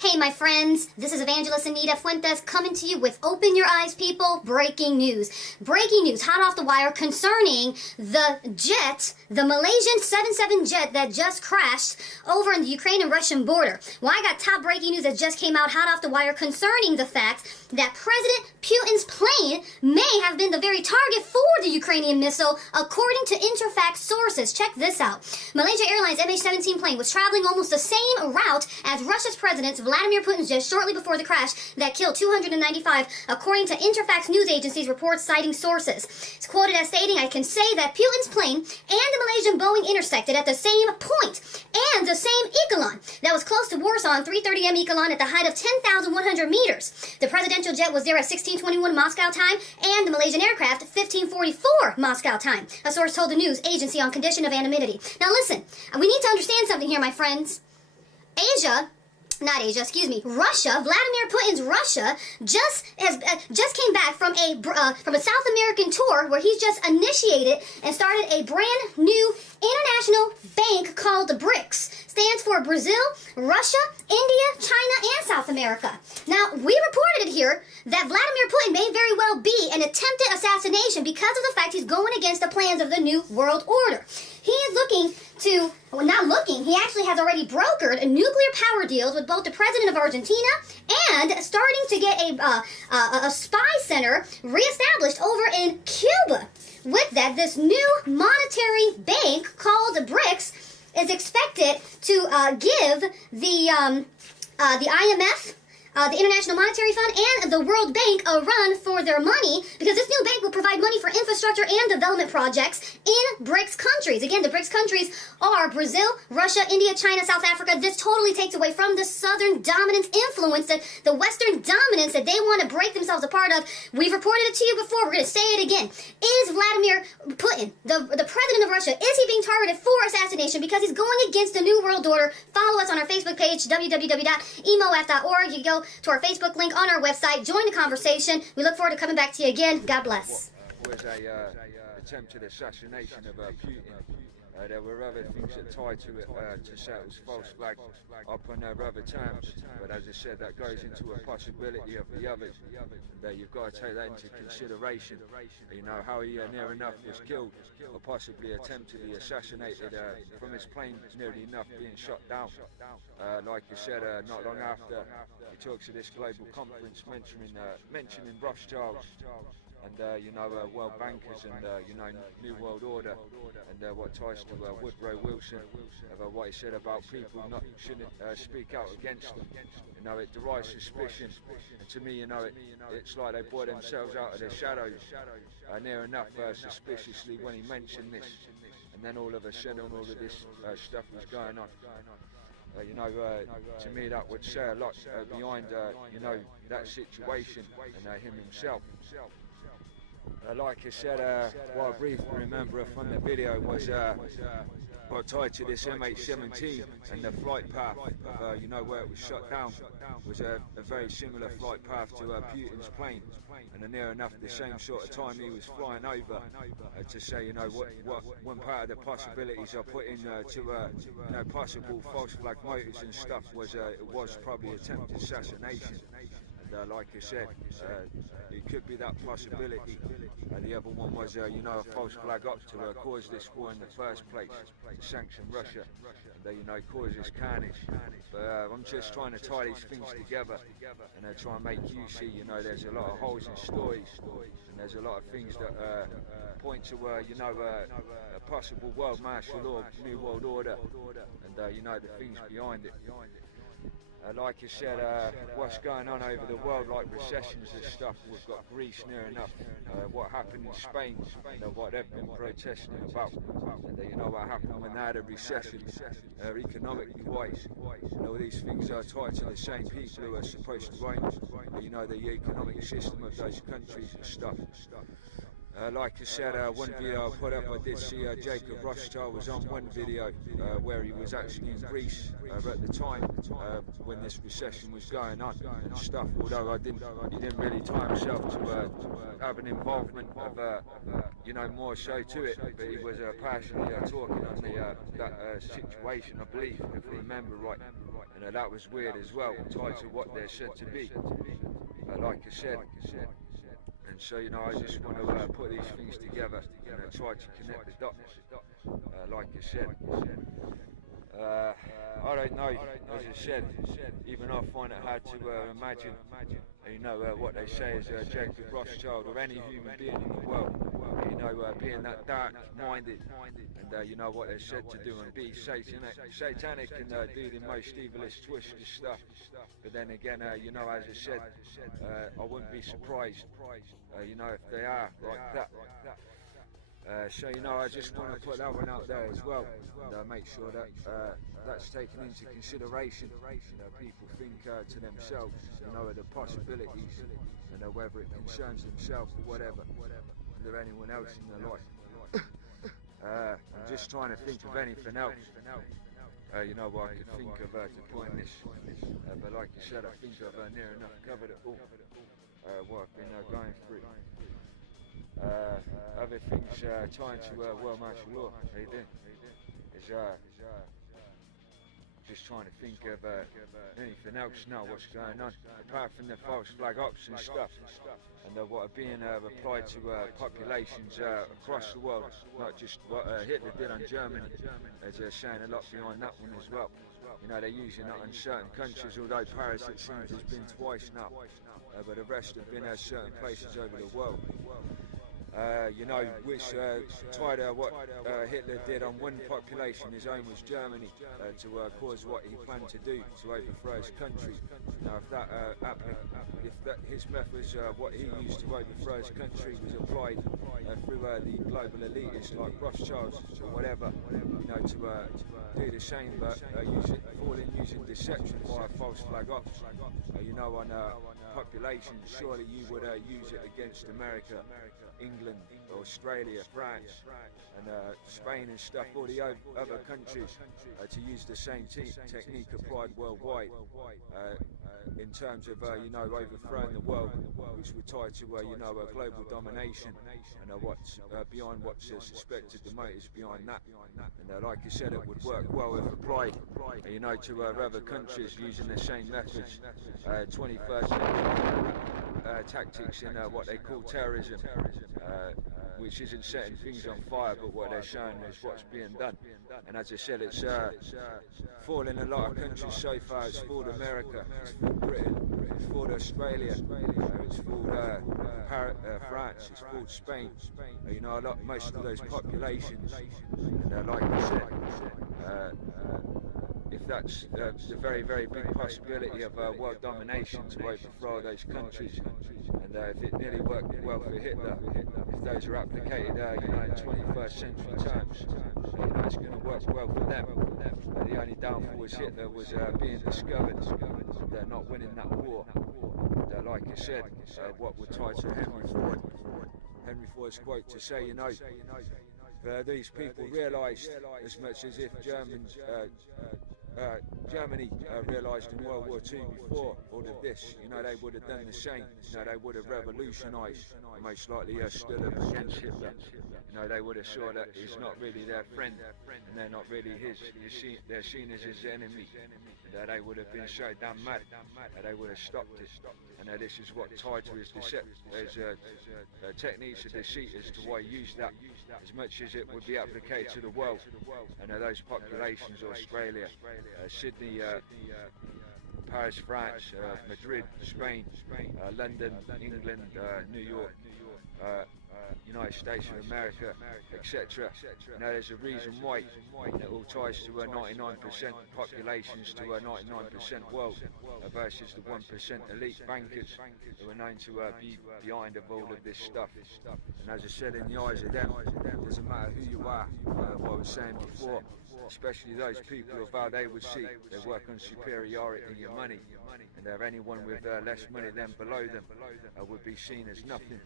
Hey my friends, this is Evangelist Anita Fuentes coming to you with Open Your Eyes People breaking news. Breaking news, hot off the wire, concerning the jet, the Malaysian 77 jet that just crashed over in the Ukraine and Russian border. Well, I got top breaking news that just came out hot off the wire concerning the fact that President Putin's plane may have been the very target for the Ukrainian missile, according to Interfax sources. Check this out. Malaysia Airlines MH17 plane was traveling almost the same route as Russia's President Vladimir Putin's jet shortly before the crash that killed 295, according to Interfax news agency's reports citing sources. It's quoted as stating, I can say that Putin's plane and the Malaysian Boeing intersected at the same point and the same echelon that was close to Warsaw on 3:30 m echelon at the height of 10,100 meters. The presidential jet was there at 16:21 Moscow time and the Malaysian aircraft 15:44 Moscow time, a source told the news agency on condition of anonymity. Now listen, we need to understand something here, my friends. Asia not Asia, excuse me, Russia, Vladimir Putin's Russia, just came back from a South American tour where he's just initiated and started a brand new international bank called the BRICS. Stands for Brazil, Russia, India, China, and South America. Now, we reported it here that Vladimir Putin may very well be an attempted assassination because of the fact he's going against the plans of the New World Order. He is looking to, well, not looking, he actually has already brokered nuclear power deals with both the president of Argentina and starting to get a spy center reestablished over in Cuba. With that, this new monetary bank called the BRICS is expected to give the IMF, the International Monetary Fund, and the World Bank a run for their money, because this new bank will provide money for infrastructure and development projects in BRICS countries. Again, the BRICS countries are Brazil, Russia, India, China, South Africa. This totally takes away from the Southern dominance influence, the Western dominance that they want to break themselves apart of. We've reported it to you before. We're going to say it again. Is Vladimir Putin, the president of Russia, is he being targeted for assassination because he's going against the New World Order? Follow us on our Facebook page, www.emof.org. You go to our Facebook link on our website. Join the conversation. We look forward to coming back to you again. God bless. Was a attempted assassination of Putin. There were other things that tied to it to say it was false flag up on other terms, but as I said, that goes into a possibility of the others. And, you've got to take that into consideration. You know how he near enough was killed, or possibly attemptedly assassinated from his plane, nearly enough being shot down. Like I said, not long after, he talks at this global conference mentioning Rothschilds. And world bankers and New World Order, and what ties to Woodrow Wilson, what he said about people shouldn't speak out against them. It derives suspicion, and to me, it's like they brought themselves out of their shadows near enough suspiciously when he mentioned this, and then all of a sudden all of this stuff was going on. To me that would say a lot behind that situation and him himself. Like I said, what I briefly remember from the video was what tied to this MH17 and the flight path of, where it was shot down was a very similar flight path to Putin's plane, and near enough the same sort of time he was flying over to say, what one part of the possibilities I put in to possible false flag motives and stuff was it was probably attempted assassination. Like I said, it could be that possibility. The other one was, a false flag up to cause this war in the first place, to sanction Russia, and cause this carnage. But I'm just trying to tie these things together and try and make you see, there's a lot of holes in stories, and there's a lot of things that point to, a possible world martial law, New World Order, and the things behind it. Like I said, what's going on over the world, like recessions and stuff, we've got Greece near enough, what happened in Spain, what they've been protesting about, and what happened when they had a recession, economically wise. These things are tied to the same people who are supposed to own, the economic system of those countries and stuff. Like I said, one video I put up, I did see Jacob Rothschild was on one video where he was actually in Greece at the time when this recession was going on and stuff, although he didn't really tie himself to have an involvement of, more so to it, but he was partially talking on that situation, I believe, if I remember right, and that was weird as well, tied to what they're said to be, like I said. And so, I just want to put these things together and try to connect the dots, like I said. I don't know, as I said, even I find it hard to imagine, what they say is Jacob Rothschild or any human being in the world, being that dark-minded and, what they're said to do and be satanic and do the most evilest, twisted stuff. But then again, as I said, I wouldn't be surprised, if they are like that. So, I just want to put that one out there as well, and make sure that that's taken into consideration. People think to themselves, of the possibilities, and whether it concerns themselves or whatever, or anyone else in their life. I'm just trying to think of anything else. you know, what I could think of to put in this. But like you said, I think I've near enough covered it all. What I've been going through. Other things trying to world martial law. How you doing? Is just trying to think of anything else now, what's going on, apart from the false flag ops and stuff, and what are being applied to populations across the world, not just what Hitler did on Germany. There's saying a lot behind that one as well. You know, they're using it on certain countries, although Paris, it seems, has been twice now, but the rest have been certain places over the world. You know, which tried what Hitler did on one population, his own was Germany, to cause what he planned to do, to overthrow his country. Now, if his methods, what he used to overthrow his country, was applied through the global elitists like Rothschilds or whatever, you know, to do the same, but using deception via false flag ops, you know, on populations, surely you would use it against America, England, Australia, France, and Spain and stuff, all the other countries, to use the same technique applied worldwide in terms of, you know, overthrowing the world, which would tie to, you know, a global domination, and what's beyond what's suspected the motives behind that. And like I said, it would work well if applied, you know, to other countries using the same methods, 21st century tactics in what they call terrorism, which isn't setting things on fire, but what they're showing is what's being done. And as I said, it's fallen a lot of countries so far. It's fallen America, it's fallen Britain, it's fallen Australia, it's fallen France, it's fallen Spain. You know, most of those populations, and like I said, if that's the very, very big possibility of world domination to overthrow those countries, and if it nearly worked well for Hitler, if those are applicated, you know, in 21st century terms, you know, it's going to work well for them. The only downfall was Hitler was being discovered. They're not winning that war. And, like I said, what would tie to Henry Ford's quote to say, you know, these people realised as much as if Germany realised in World War II before all of this, you know, they would have done the same. You know, they would have revolutionised, most likely stood up against Hitler. You know, they would have saw that he's not really their friend, and they're not really they're seen as his enemy. And they would have been so damn mad that they would have stopped it. And this is what tied to his techniques of deceit as to why he used that, as much as it would be applied to the world. And those populations, Australia, Sydney, Paris, France, Madrid, Spain, London, England, New York, United States of America, etc. Now, there's a reason why it all ties to 99% populations to 99% world versus the 1% elite bankers who are known to be behind of all of this stuff. And as I said, in the eyes of them, it doesn't matter who you are, what I was saying before, especially those people of how they would see they work on superiority in your money, and anyone with less money than below them would be seen as nothing.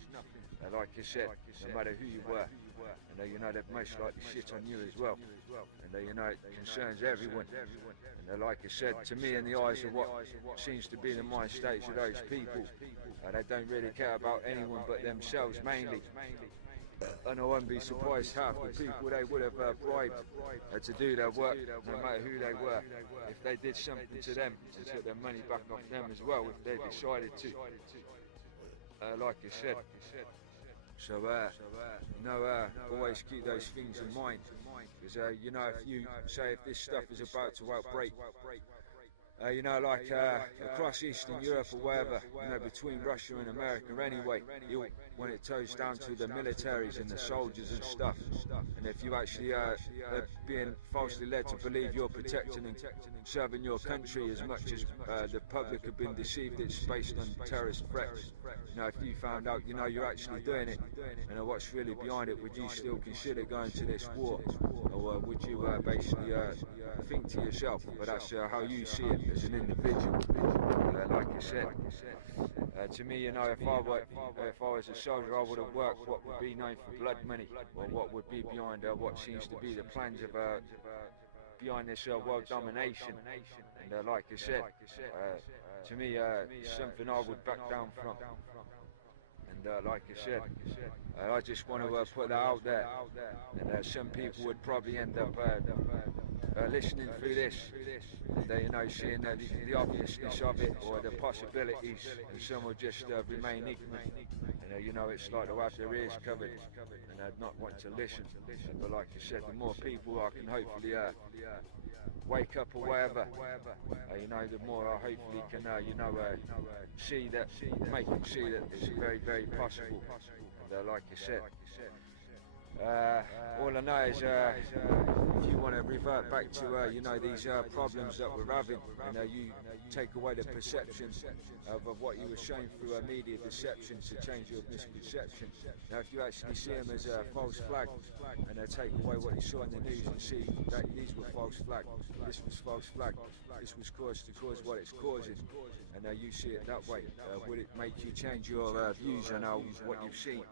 Like I said, no matter who you were, and you know they'd most likely shit on you as well, and you know it concerns everyone. And like I said, to me, in the eyes of what seems to be the mind states of those people, they don't really care about anyone but themselves mainly. And I won't be surprised half the people they would have bribed to do their work, no matter who they were, if they did something to them to take their money back off them as well, if they decided to. Like I said. So, you know, always keep those things in mind, because, you know, if this stuff is about to outbreak, you know, like across Eastern Europe or wherever, you know, between Russia and America anyway, when it goes down to the militaries and the soldiers and stuff, and if you actually are being falsely led to believe you're protecting and serving your country as much as the public have been deceived it's based on terrorist threats, you know, if you found out, you know, you're actually doing it, and what's really behind it, would you still consider going to this war, or would you basically think to yourself, but that's how you see it as an individual, like I said. To me, you know, if I was a soldier, I would have worked what would be known for blood money, or what would be behind what seems to be the plans of behind this world domination. And like I said, to me, it's something I would back down from. And like I said, I just want to put that out there. And some people would probably end up listening through this, and you know, seeing the obviousness of it or the possibilities, and some will just remain ignorant. And you know, it's like to have their ears covered and not want to listen. But like I said, the more people I can hopefully wake up or whatever, you know, the more I hopefully can, you know, see that, make them see that it's very, very possible. And like I said, all I know is if you want to revert back to you know, these problems that we're having, and you take away the perception of what you were shown through media deception to change your misconception. Now if you actually see them as a false flag, and take away what you saw in the news and see that these were false flag, this was false flag, this was caused to cause what it's causing, and you see it that way, would it make you change your views on what you've seen?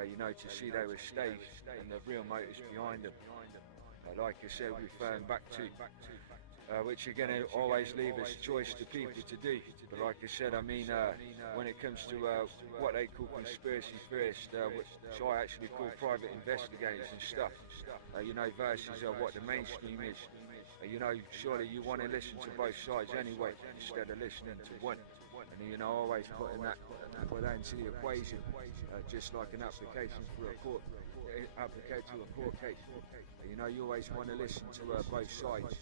You know, to see they were staged and the real motives behind them. Like I said, we're referring back to, which are going to always leave us choice to people to do. But like I said, I mean, when it comes to what they call conspiracy theorists, which I actually call private investigators and stuff, you know, versus what the mainstream is. You know, surely you want to listen to both sides anyway, instead of listening to one. And you know, always put that into the equation, just like an application for a court, applicate to a court case. You know, you always want to listen to both sides,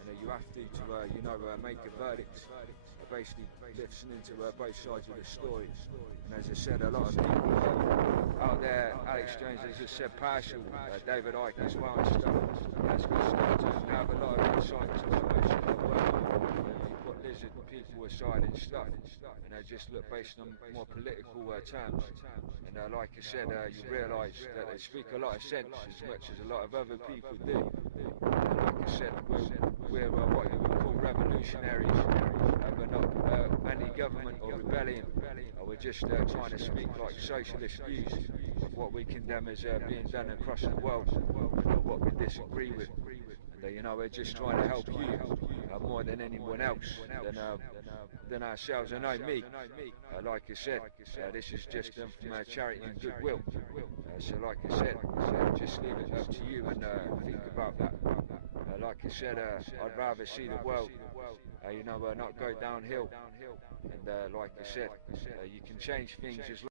and you have to you know, make a verdict, basically listening to both sides of the story. And as I said, a lot of people out there, Alex Jones, as I said, partial, David Icke as well and stuff. That's good stuff. And have a lot of insight into what the world. You put lizard people aside and stuff, and they just look based on more political terms. And like I said, you realise that they speak a lot of sense as much as a lot of other people do. And like I said, we're what you would call revolutionaries. We're not anti-government or rebellion. We're just trying to speak like socialist views of what we condemn as being done across the world, and what we disagree with. And you know, we're just trying to help you more than anyone else, than ourselves. I know me, like I said, this is just done from charity and goodwill. So like I said, just leave it up to you and think about that. Like I said, I'd rather see the world, you know, not go downhill. And like I said, you can change things as